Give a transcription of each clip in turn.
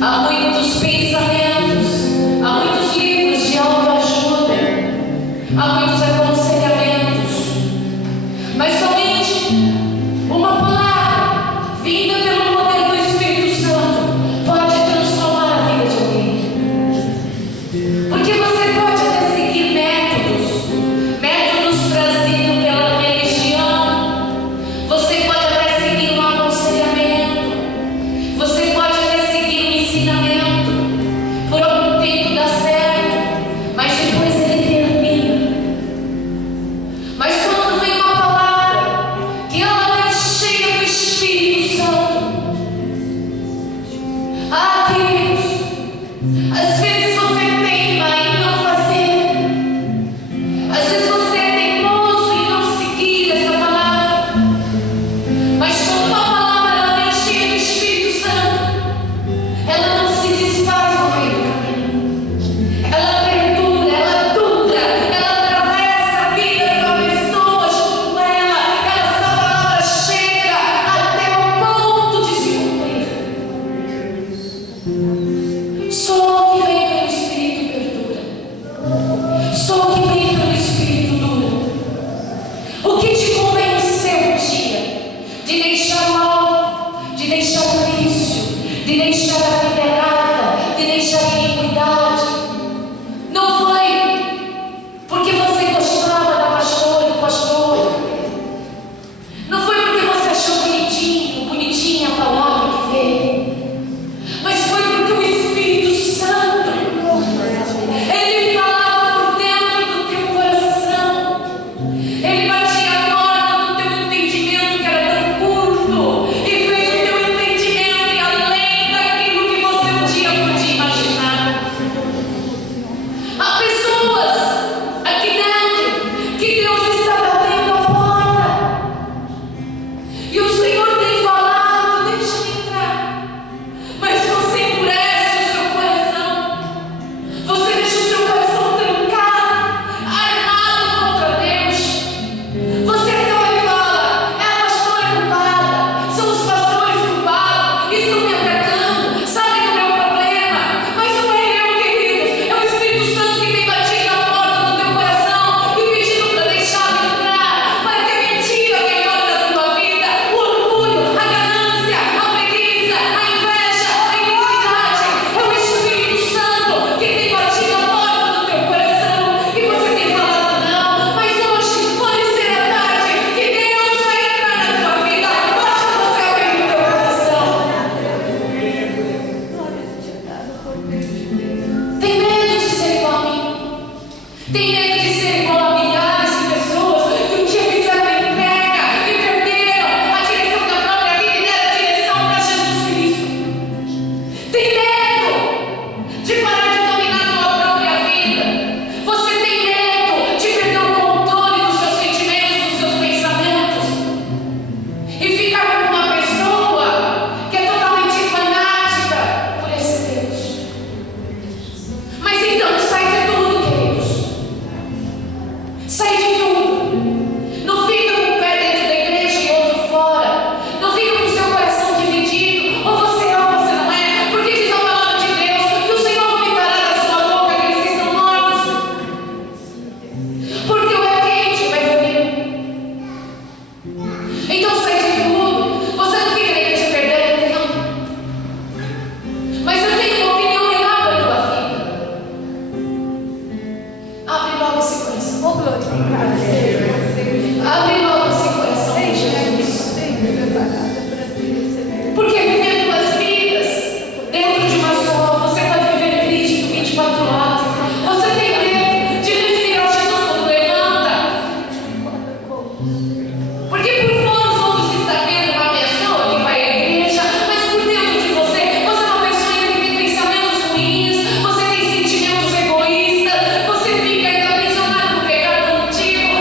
Há muitos pensamentos, há muitos livros de autoajuda, há muitos aconselhamentos, mas somente uma palavra vinda pelo poder do Espírito Santo pode transformar a vida de alguém. Porque você pode até seguir métodos trazidos pela religião, você pode até seguir um aconselhamento, você pode até seguir um ensinamento, por algum tempo dá certo, mas depois ele termina. Mas quando vem uma palavra que ela vem cheia do Espírito Santo, Deus, às vezes você teima em não fazer, às vezes você é teimoso em não seguir essa palavra, mas quando uma palavra ela vem cheia do Espírito Santo, ela não se desfaz no meio do caminho, ela perdura, ela dura, ela atravessa a vida de uma pessoa junto com ela, essa palavra chega até o ponto de se cumprir. Só o que vem pelo Espírito perdura. Só o que vem pelo Espírito dura. O que te convenceu um dia de deixar o mal, de deixar o vício, de deixar a vida errada, de deixar a iniquidade? Não foi porque você gostava da pastora e do pastor. Não foi porque você achou bonitinha a palavra que veio. Mas foi porque o Espírito Santo, ele falava por dentro do teu coração, ele batia a porta do teu entendimento que era tão curto e fez o teu entendimento ir além daquilo que você um dia podia imaginar. Há pessoas aqui dentro que Deus está batendo a porta e o Senhor tem falado: deixa eu entrar. Mas você endurece o seu coração, você deixa o seu coração trancado, armado contra Deus. Você acaba e fala: é a pastora culpada, são os pastores culpados, estão me atacando, sabem do meu problema. Mas não é eu, queridos, é o Espírito Santo que tem batido a porta do teu coração e pedindo para deixar entrar, para que a mentira venha embora da tua vida, o orgulho, a ganância, a preguiça, a inveja, a iniquidade. É o Espírito Santo que tem batido a porta do teu coração e você tem falado: não, mas hoje pode ser a tarde que Deus vai entrar na tua vida. Basta você abrir o teu coração. Tem medo de ser igual a mim? Tem medo de ser igual a milhares de pessoas que um dia fizeram a entrega e perderam a direção da própria vida e deram a direção para Jesus Cristo? Tem medo de parar de dominar a tua própria vida? Você tem medo de perder o controle dos seus sentimentos, dos seus pensamentos e ficar como uma pessoa que é totalmente fanática por esse Deus? Mas então sai de tudo, queridos. Sai de tudo. Não fica com o pé dentro da igreja e outro fora. Não fica com o seu coração dividido. Ou você é ou você não é. Porque diz a palavra de Deus que o Senhor vomitará da sua boca aqueles que são mortos. Porque o é quente vai vir. Então sai de tudo. Você não fica na igreja perdendo tempo. Mas eu tenho uma opinião legal para a tua vida. Abre logo esse coração. Abre logo esse coração para Jesus. Porque vivendo as vidas dentro de uma só, você pode viver Cristo 24 horas. Você tem medo de respirar Jesus quando levanta. Porque por fora os outros estão vendo uma pessoa que vai à igreja, mas por dentro de você é uma pessoa que tem pensamentos ruins, você tem sentimentos egoístas, você fica ainda aprisionado no pecado contigo.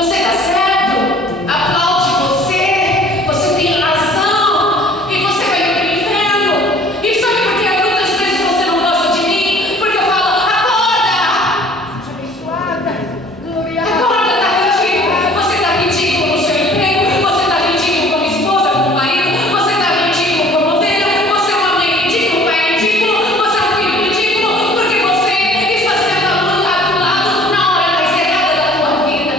Você está certo? Aplaude você. Você tem razão. E você vai ir para o inferno. E sabe por que muitas vezes você não gosta de mim? Porque eu falo, acorda! Abençoada. Glória a Acorda, tá ridículo. Você tá ridículo no seu emprego. Você tá ridículo como esposa, como marido. Você tá ridículo como ovelha. Você é uma mãe ridícula, um pai ridículo. Você é um filho ridículo. Porque você está sendo adulado na hora mais errada da tua vida.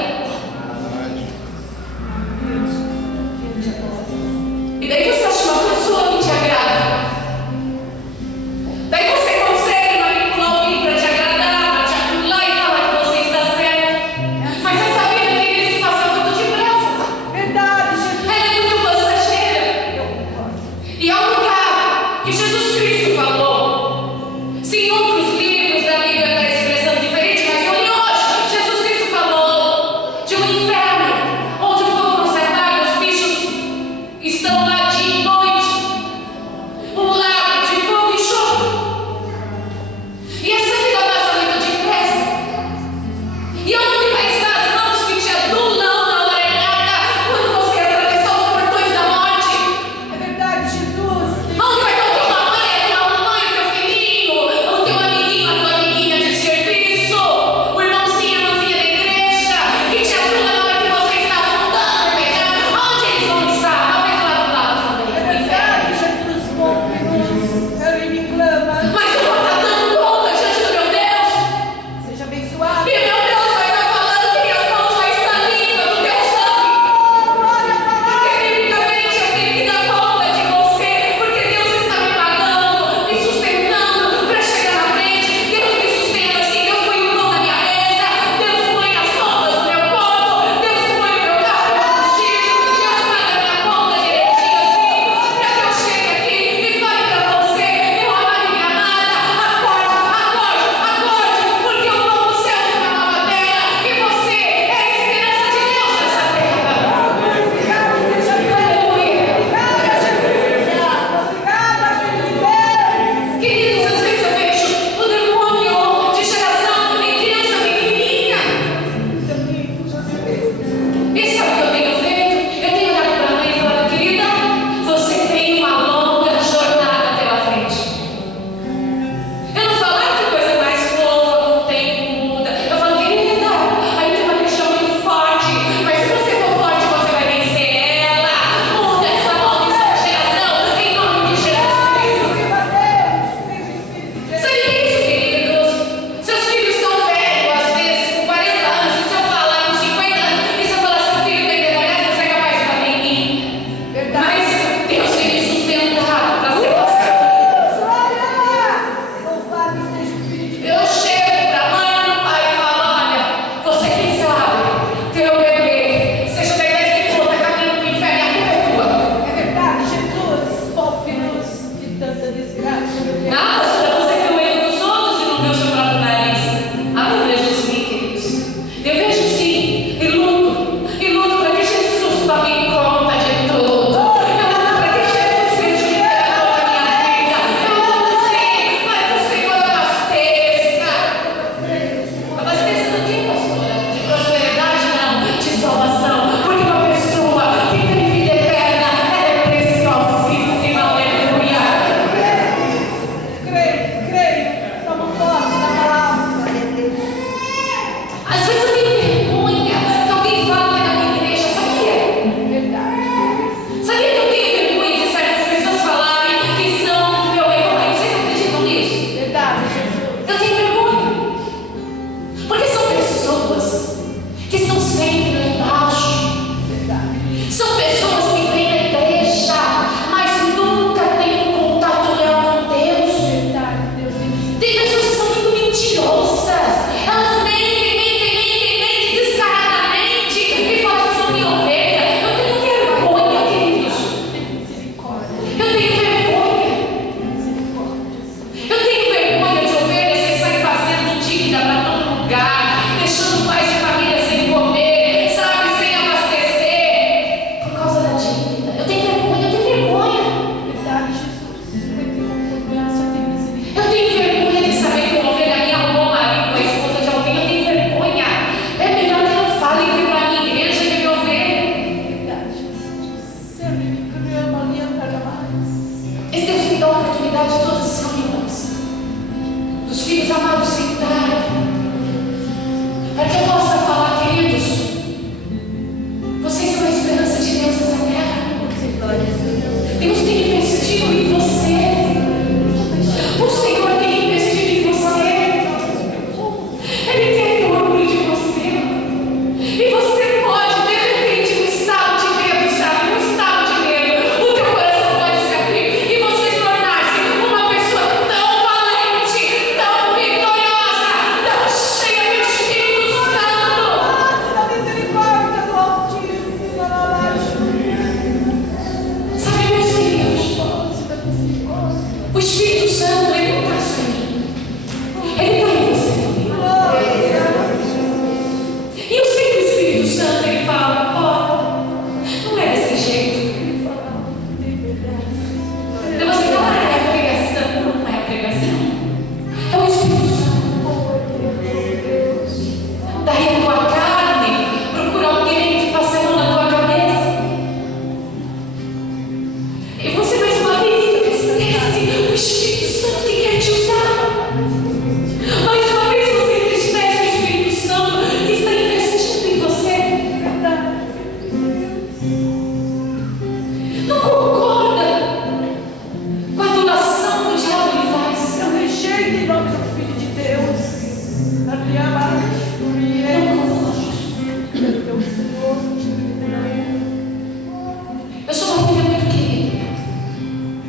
Eu sou uma filha muito querida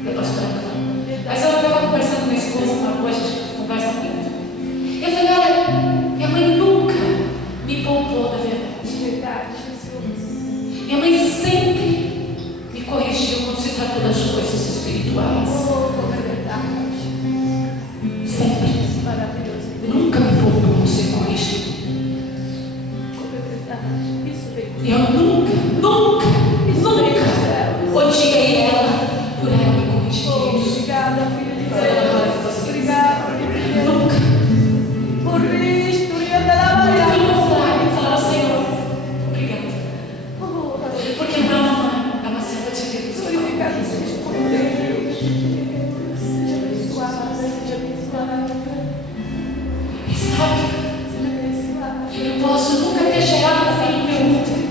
da pastora Clara. Mas ela estava conversando com minha esposa uma coisa, a gente conversa muito. Eu falei, olha, minha mãe nunca me poupou da verdade. Minha mãe sempre me corrigiu quando se tratou das coisas espirituais. Sempre. Nunca me poupou de ser corrigido. Eu nunca odiei ela por ela me corrigir. Obrigada, filha de Deus. Obrigada, Nunca. por Cristo, e anda lá, Pelo contrário, falar ao Senhor, obrigada. Porque não é uma serva de Deus. Glorificado seja por Deus. Seja abençoada, seja abençoada. E sabe, eu posso nunca ter gerado um filho meu útero.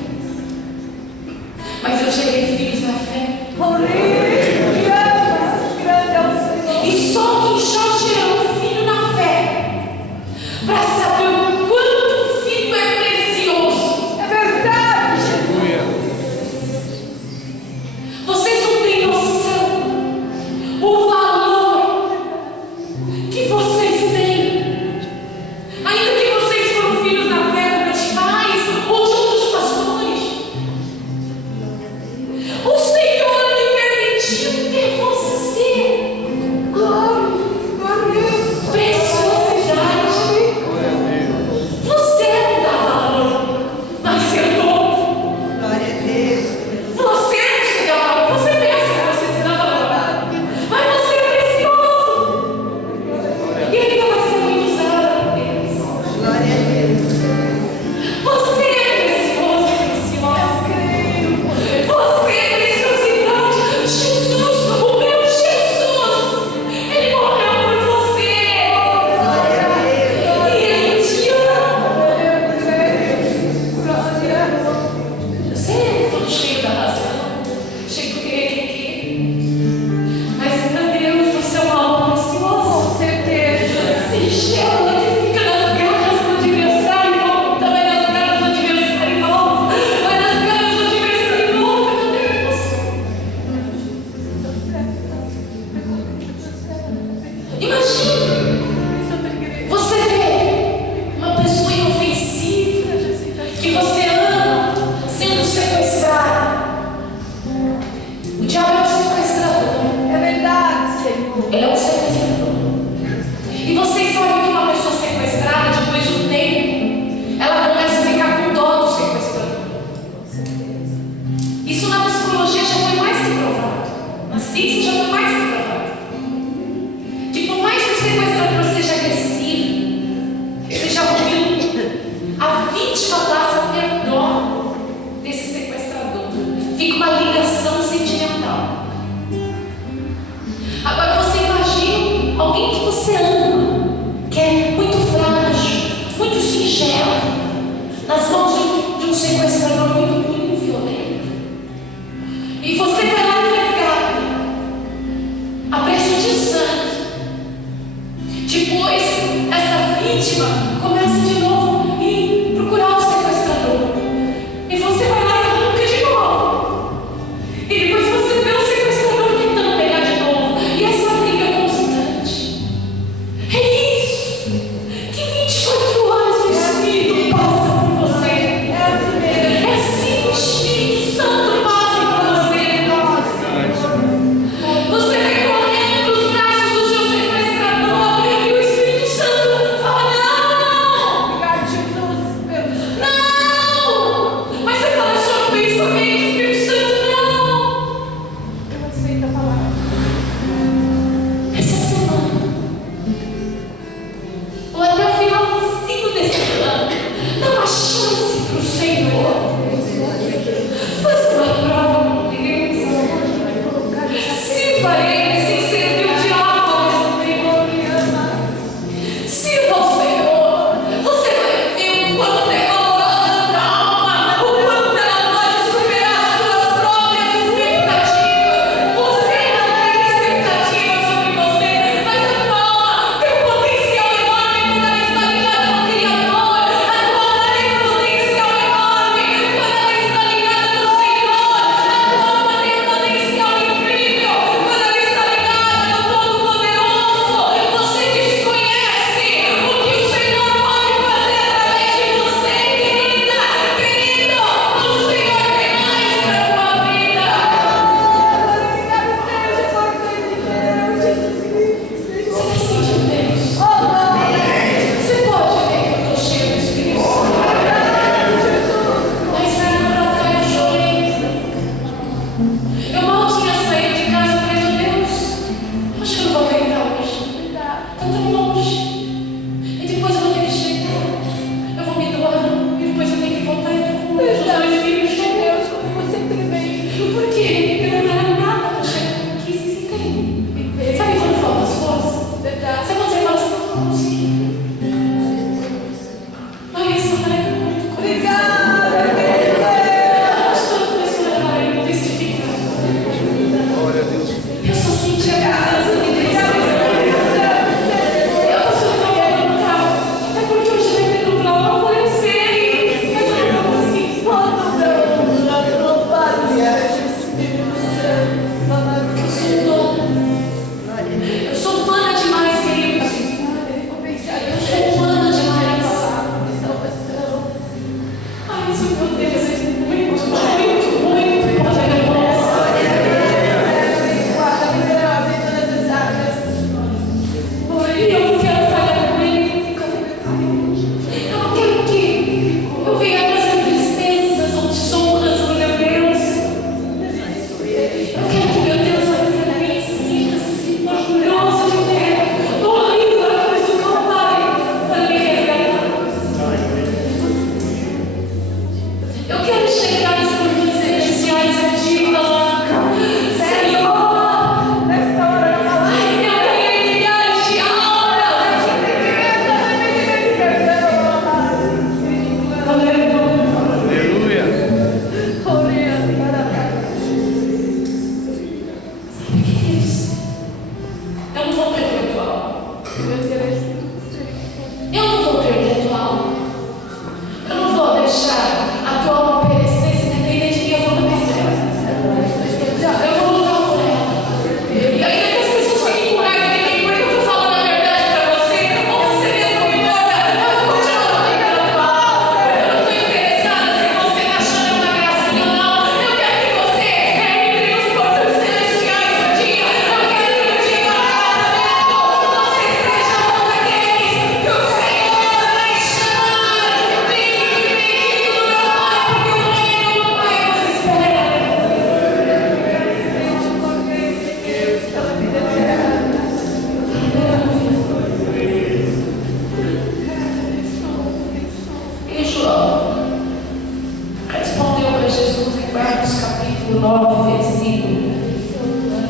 capítulo 9, versículo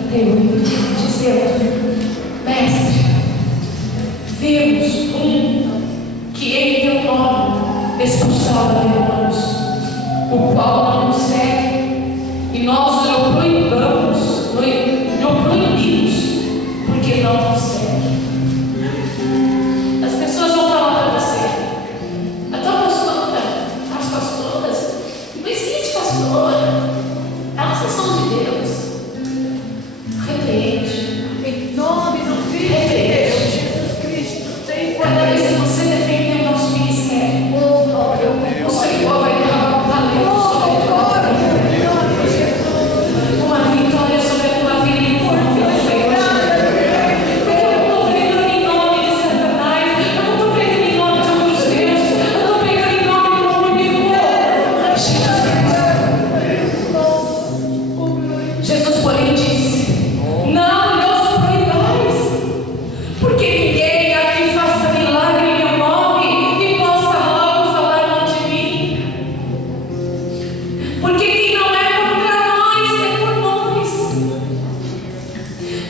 38, dizendo: Mestre, vimos que em teu nome expulsava demônios, o qual não nos segue, e nós lhe proibimos, porque não nos segue. As pessoas vão falar para você: a tua pastora, as pastoras, não existe pastora, elas são de Deus. Repreende. Em nome do Filho de Deus, Jesus Cristo, tem Cada vez que você defender o nosso ministério, o Senhor vai derramar valor sobre a tua vida, uma vitória sobre a tua vida e por Deus, Senhor. Porque eu não estou pregando em nome de Satanás, eu não estou pregando em nome de outros deuses, eu estou pregando em nome do único Jesus. Jesus, porém, disse: não lhes proibais, porque ninguém aqui faça milagre em meu nome e possa logo falar mal de mim. Porque quem não é contra nós é por nós.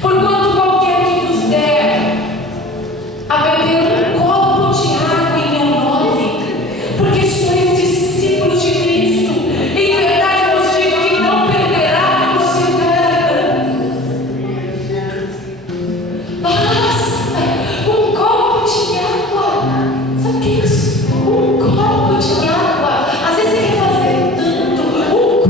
Porquanto qualquer que vos der a beber copo de água em meu nome, porque sois discípulos de Cristo, em verdade vos digo que não perderá o seu galardão. Basta um copo de água. Sabe o que é isso? Um copo de água. Às vezes você quer fazer tanto. Um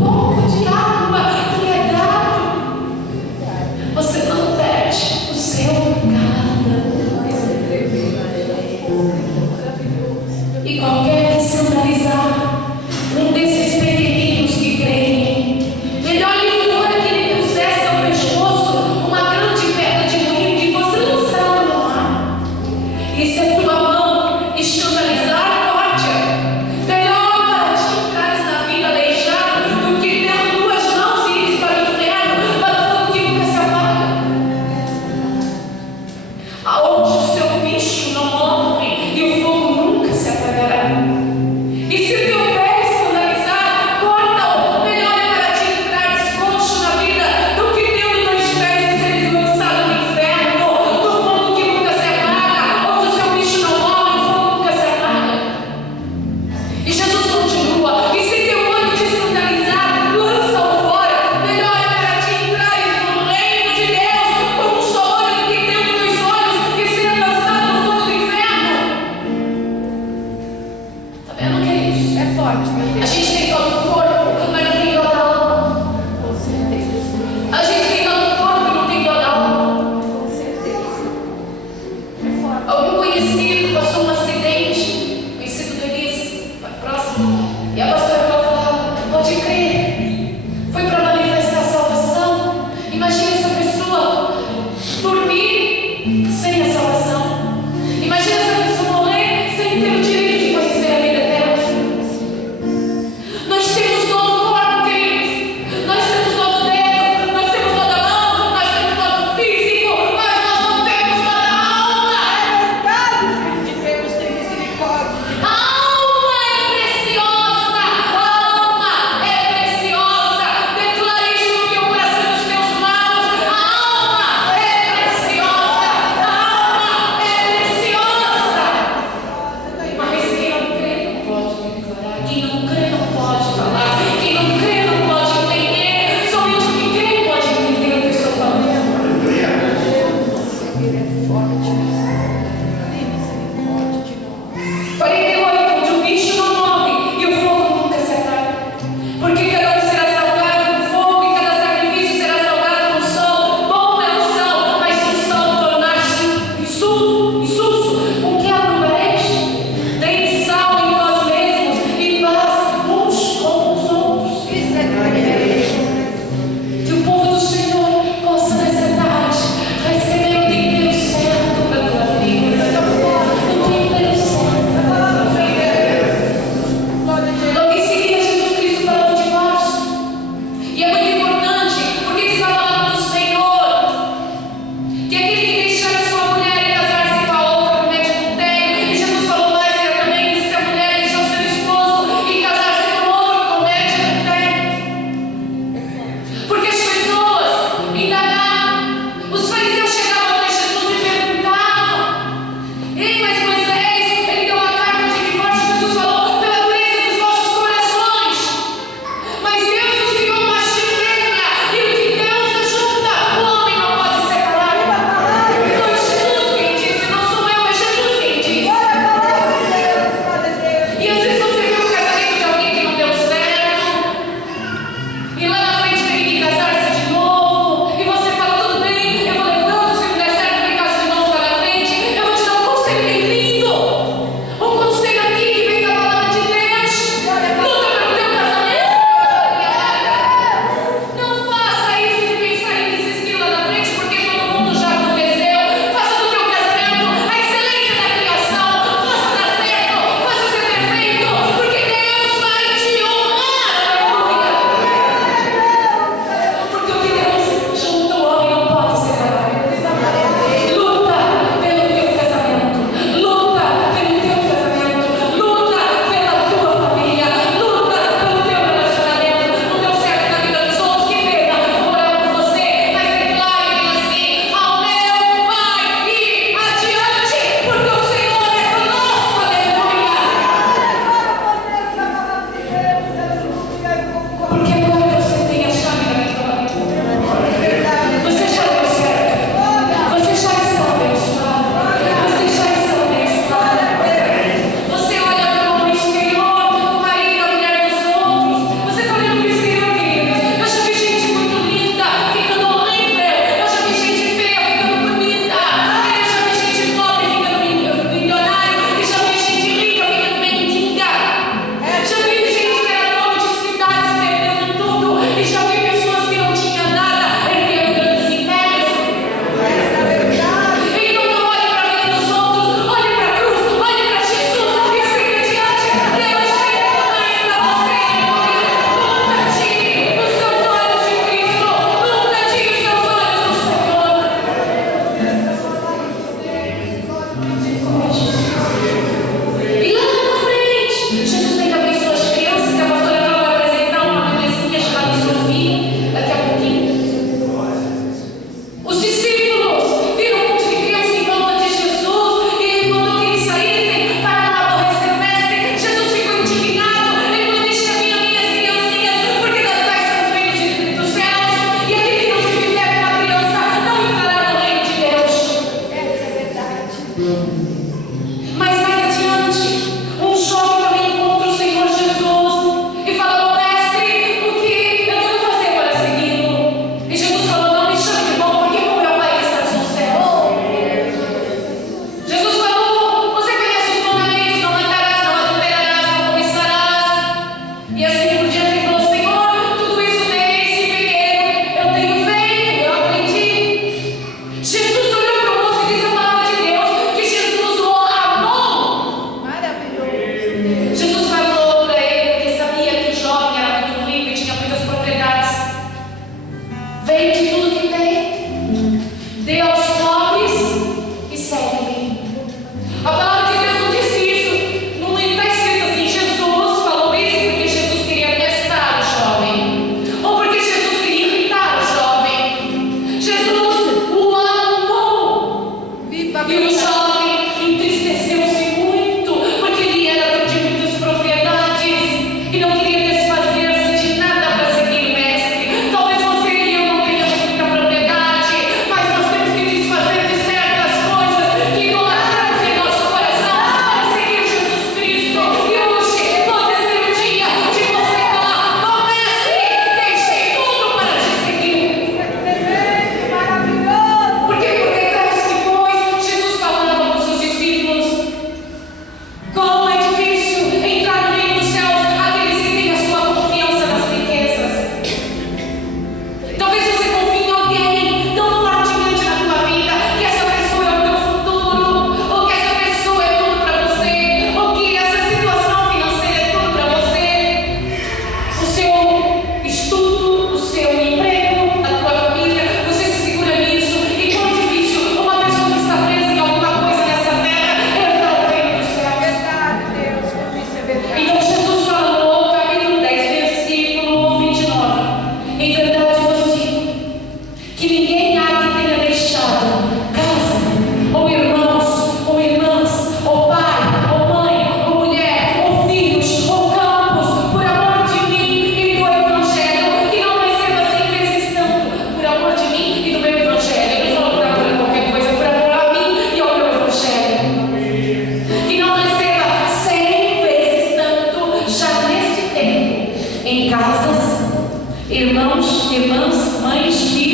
irmãos, irmãs, mães, filhos,